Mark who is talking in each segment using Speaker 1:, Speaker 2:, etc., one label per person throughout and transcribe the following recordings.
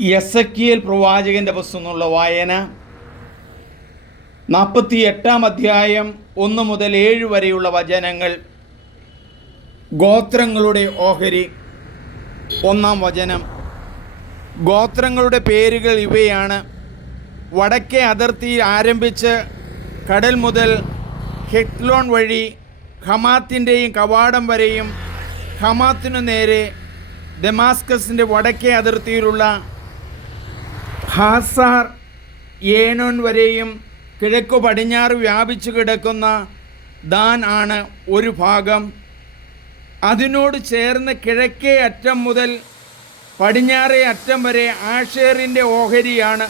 Speaker 1: യസക്കിയൽ പ്രവാചകന്റെ പുസ്തകമുള്ള വായന. നാൽപ്പത്തി എട്ടാം അധ്യായം ഒന്ന് മുതൽ ഏഴ് വരെയുള്ള വചനങ്ങൾ. ഗോത്രങ്ങളുടെ ഓഹരി. ഒന്നാം വചനം. ഗോത്രങ്ങളുടെ പേരുകൾ ഇവയാണ്. വടക്കേ അതിർത്തിയിൽ ആരംഭിച്ച് കടൽ മുതൽ ഹെറ്റ്ലോൺ വഴി ഹമാത്തിന്റെയും കവാടം വരെയും ഹമാത്തിനു നേരെ ദമാസ്കസിന്റെ വടക്കേ അതിർത്തിയിലുള്ള ഹാസാർ ഏനോൻ വരെയും കിഴക്കു പടിഞ്ഞാറ് വ്യാപിച്ചു കിടക്കുന്ന ദാൻ ആണ് ഒരു ഭാഗം. അതിനോട് ചേർന്ന് കിഴക്കേ അറ്റം മുതൽ പടിഞ്ഞാറേ അറ്റം വരെ ആഷേറിന്റെ ഓഹരിയാണ്.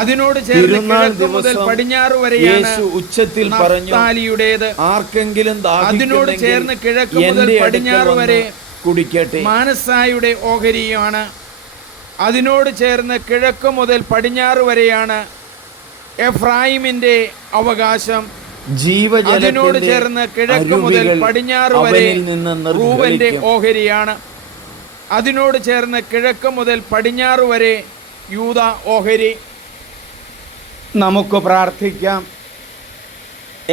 Speaker 1: അതിനോട് ചേർന്ന് മുതൽ പടിഞ്ഞാറ് വരെയാണ്
Speaker 2: ഉച്ചത്തിൽ പറഞ്ഞു
Speaker 1: നഫ്താലിയുടേത്.
Speaker 2: ആർക്കെങ്കിലും
Speaker 1: അതിനോട് ചേർന്ന് കിഴക്ക് മുതൽ പടിഞ്ഞാറ് വരെ
Speaker 2: കുടിക്കട്ടെ.
Speaker 1: മാനസായുടെ ഓഹരിയാണ്. അതിനോട് ചേർന്ന് കിഴക്ക് മുതൽ പടിഞ്ഞാറ് വരെയാണ് എഫ്രായിമിന്റെ അവകാശം.
Speaker 2: ജീവജലത്തിനോട്
Speaker 1: ചേർന്ന് കിഴക്ക് മുതൽ പടിഞ്ഞാറ് വരെ റൂവന്റെ ഓഹരിയാണ്. അതിനോട് ചേർന്ന് കിഴക്ക് മുതൽ പടിഞ്ഞാറ് വരെ യൂത ഓഹരി. നമുക്ക് പ്രാർത്ഥിക്കാം.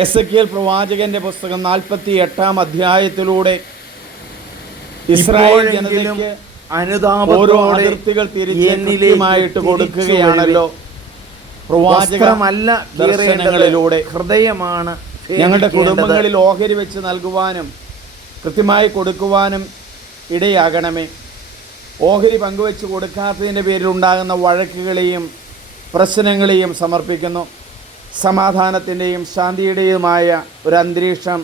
Speaker 1: എസ് എ പ്രവാചകന്റെ പുസ്തകം നാൽപ്പത്തി എട്ടാം അധ്യായത്തിലൂടെ ഇസ്രായേൽ ജനതയ്ക്ക്
Speaker 2: അനുതാപത്തോടെ എന്നിലേക്ക്
Speaker 1: കൊടുക്കുകയാണല്ലോ.
Speaker 2: വസ്ത്രമല്ല
Speaker 1: ദർശനങ്ങളിലൂടെ
Speaker 2: ഹൃദയമാണ്
Speaker 1: ഞങ്ങളുടെ കുടുംബങ്ങളിൽ ഓഹരി വെച്ച് നൽകുവാനും കൃത്യമായി കൊടുക്കുവാനും ഇടയാകണമേ. ഓഹരി പങ്കുവെച്ച് കൊടുക്കാത്തതിന്റെ പേരിൽ ഉണ്ടാകുന്ന വഴക്കുകളെയും പ്രശ്നങ്ങളെയും സമർപ്പിക്കുന്നു. സമാധാനത്തിന്റെയും ശാന്തിയുടെയുമായ ഒരു അന്തരീക്ഷം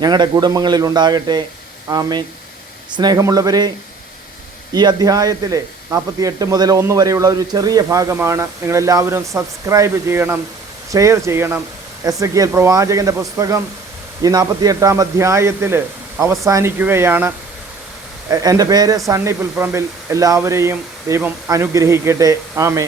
Speaker 1: ഞങ്ങളുടെ കുടുംബങ്ങളിൽ ഉണ്ടാകട്ടെ. ആമേൻ. സ്നേഹമുള്ളവരെ ഈ അധ്യായത്തിലെ നാൽപ്പത്തി എട്ട് മുതൽ ഒന്ന് വരെയുള്ള ഒരു ചെറിയ ഭാഗമാണ്. നിങ്ങളെല്ലാവരും സബ്സ്ക്രൈബ് ചെയ്യണം ഷെയർ ചെയ്യണം. എസ് എ കെ എൽ പ്രവാചകന്റെ പുസ്തകം ഈ നാൽപ്പത്തി എട്ടാം അധ്യായത്തിൽ അവസാനിക്കുകയാണ്. എന്റെ പേര് സണ്ണി പുൽപ്പറമ്പിൽ എല്ലാവരെയും ദൈവം അനുഗ്രഹിക്കട്ടെ. ആമേ